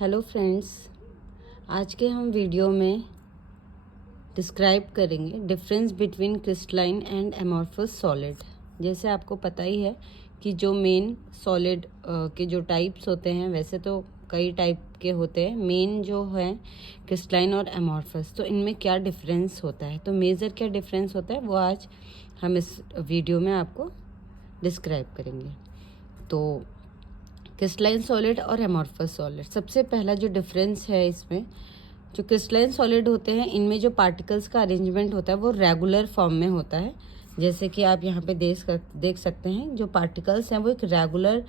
Hello friends, आज के हम वीडियो में डिस्क्राइब करेंगे difference between crystalline and amorphous solid. जैसे आपको पता ही है कि जो मेन सॉलिड के जो टाइप्स होते हैं, वैसे तो कई टाइप के होते हैं, मेन जो है क्रिस्टलाइन और एमॉर्फस। तो इनमें क्या डिफरेंस होता है, तो मेजर क्या डिफरेंस होता है वो आज हम इस वीडियो में आपको डिस्क्राइब करेंगे। तो क्रिस्टलाइन सॉलिड और एमॉर्फस सॉलिड, सबसे पहला जो डिफरेंस है इसमें, जो क्रिस्टलाइन सॉलिड होते हैं इनमें जो पार्टिकल्स का अरेंजमेंट होता है वो रेगुलर फॉर्म में होता है। जैसे कि आप यहाँ पे देख सकते हैं, जो पार्टिकल्स हैं वो एक रेगुलर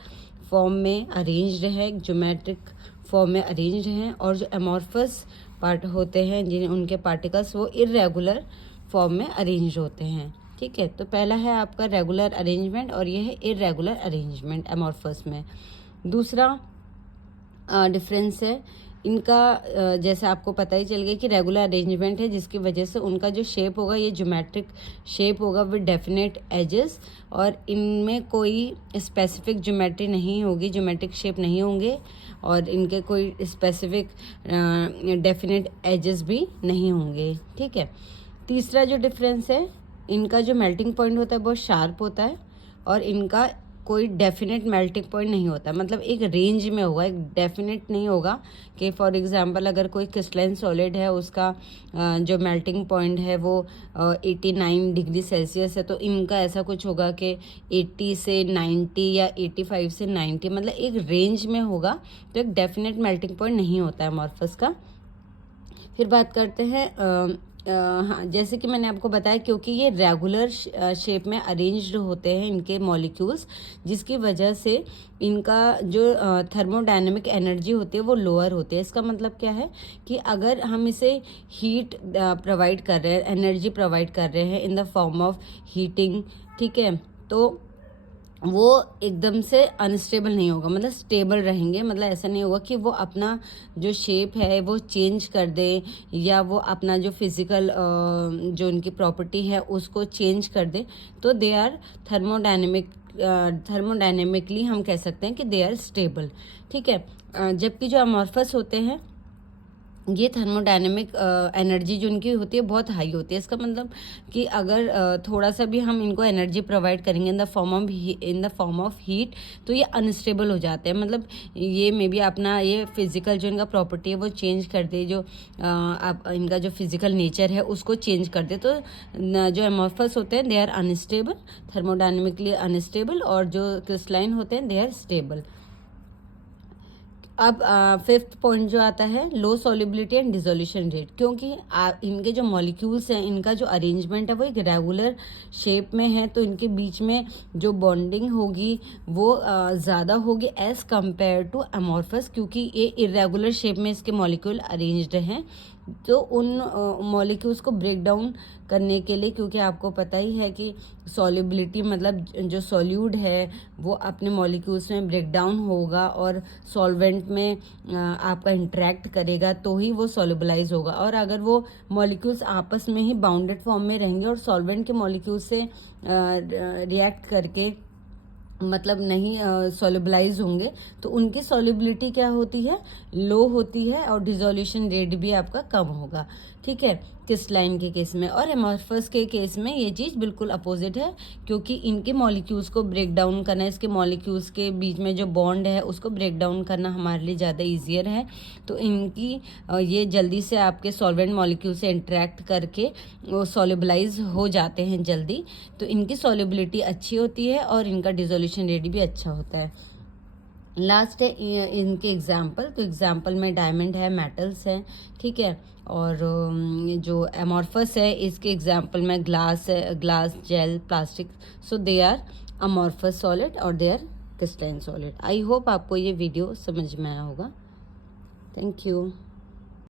फॉर्म में अरेंज्ड है, एक ज्योमेट्रिक फॉर्म में अरेंज्ड हैं। और जो एमॉर्फस पार्ट होते हैं जिन उनके पार्टिकल्स वो इरेगुलर फॉर्म में अरेंज होते हैं। ठीक है, तो पहला है आपका रेगुलर अरेंजमेंट और ये है इरेगुलर अरेंजमेंट एमॉर्फस में। दूसरा डिफरेंस है इनका, जैसे आपको पता ही चल गया कि रेगुलर अरेंजमेंट है, जिसकी वजह से उनका जो शेप होगा ये ज्योमेट्रिक शेप होगा विद डेफिनेट एजेस, और इनमें कोई स्पेसिफिक ज्योमेट्री नहीं होगी, ज्योमेट्रिक शेप नहीं होंगे, और इनके कोई स्पेसिफिक डेफिनेट एजेस भी नहीं होंगे। ठीक है, तीसरा जो डिफरेंस है, इनका जो मेल्टिंग पॉइंट होता है बहुत शार्प होता है, और इनका कोई डेफिनेट मेल्टिंग पॉइंट नहीं होता, मतलब एक रेंज में होगा, एक डेफिनेट नहीं होगा कि फॉर एग्जांपल अगर कोई क्रिस्टलाइन सॉलिड है उसका जो मेल्टिंग पॉइंट है वो 89 डिग्री सेल्सियस है, तो इनका ऐसा कुछ होगा कि 80 से 90 या 85 से 90, मतलब एक रेंज में होगा, तो एक डेफिनेट मेल्टिंग पॉइंट नहीं होता है एमॉर्फस का। फिर बात करते हैं हाँ, जैसे कि मैंने आपको बताया, क्योंकि ये रेगुलर शेप में अरेंज्ड होते हैं इनके मॉलिक्यूल्स, जिसकी वजह से इनका जो थर्मोडायनेमिक एनर्जी होती है वो लोअर होती है। इसका मतलब क्या है कि अगर हम इसे हीट प्रोवाइड कर रहे हैं, एनर्जी प्रोवाइड कर रहे हैं in the form of heating, ठीक है, तो वो एकदम से अनस्टेबल नहीं होगा, मतलब स्टेबल रहेंगे। मतलब ऐसा नहीं होगा कि वो अपना जो शेप है वो चेंज कर दे, या वो अपना जो फिजिकल जो उनकी प्रॉपर्टी है उसको चेंज कर दे। तो दे आर थर्मोडायनेमिकली हम कह सकते हैं कि दे आर स्टेबल। ठीक है, जबकि जो अमॉर्फस होते हैं ये थर्मोडायनेमिक एनर्जी जो इनकी होती है बहुत हाई होती है। इसका मतलब कि अगर थोड़ा सा भी हम इनको एनर्जी प्रोवाइड करेंगे in the form of heat, तो ये अनस्टेबल हो जाते हैं। मतलब ये मे बी अपना ये फिजिकल जो इनका प्रॉपर्टी है वो चेंज कर दे, जो आप इनका जो फिजिकल नेचर है उसको चेंज कर दे। तो जो एमॉर्फस होते हैं they are unstable, thermodynamically unstable, और जो क्रिस्टलाइन होते हैं दे आर स्टेबल। अब फिफ्थ पॉइंट जो आता है, low solubility and dissolution rate. क्योंकि इनके जो मॉलिक्यूल्स हैं इनका जो अरेंजमेंट है वो एक रेगुलर शेप में है, तो इनके बीच में जो बॉन्डिंग होगी वो ज़्यादा होगी एज कंपेयर टू अमॉर्फस, क्योंकि ये इरेगुलर शेप में इसके मॉलिक्यूल अरेंज्ड हैं। तो उन मॉलिक्यूल्स को ब्रेक डाउन करने के लिए, क्योंकि आपको पता ही है कि सॉल्युबिलिटी मतलब जो सॉल्यूड है वो अपने मॉलिक्यूल्स में ब्रेक डाउन होगा और सॉल्वेंट में आपका इंटरेक्ट करेगा, तो ही वो सॉल्युबलाइज होगा। और अगर वो मॉलिक्यूल्स आपस में ही बाउंडेड फॉर्म में रहेंगे और सॉल्वेंट के मॉलिक्यूल्स से रिएक्ट करके मतलब नहीं सॉल्युबलाइज होंगे, तो उनकी सॉल्युबिलिटी क्या होती है, लो होती है, और डिसोल्यूशन रेट भी आपका कम होगा। ठीक है, क्रिस्टलाइन के केस में। और एमॉर्फस के केस में ये चीज़ बिल्कुल अपोजिट है, क्योंकि इनके मॉलिक्यूल्स को ब्रेक डाउन करना, इसके मॉलिक्यूल्स के बीच में जो बॉन्ड है उसको ब्रेक डाउन करना हमारे लिए ज़्यादा ईजियर है। तो इनकी ये जल्दी से आपके सॉल्वेंट मॉलिक्यूल से इंटरेक्ट करके वो सॉल्युबलाइज हो जाते हैं जल्दी, तो इनकी सॉल्युबिलिटी अच्छी होती है और इनका डिसोल्यूशन रेट भी अच्छा होता है। लास्ट है इनके एग्जाम्पल, तो एग्जाम्पल में डायमंड है, मेटल्स हैं, ठीक है, और जो एमॉर्फस है इसके एग्जाम्पल में ग्लास है, glass, gel, plastic. So they are amorphous solid और they are crystalline solid. I hope आपको ये वीडियो समझ में आया होगा। Thank you.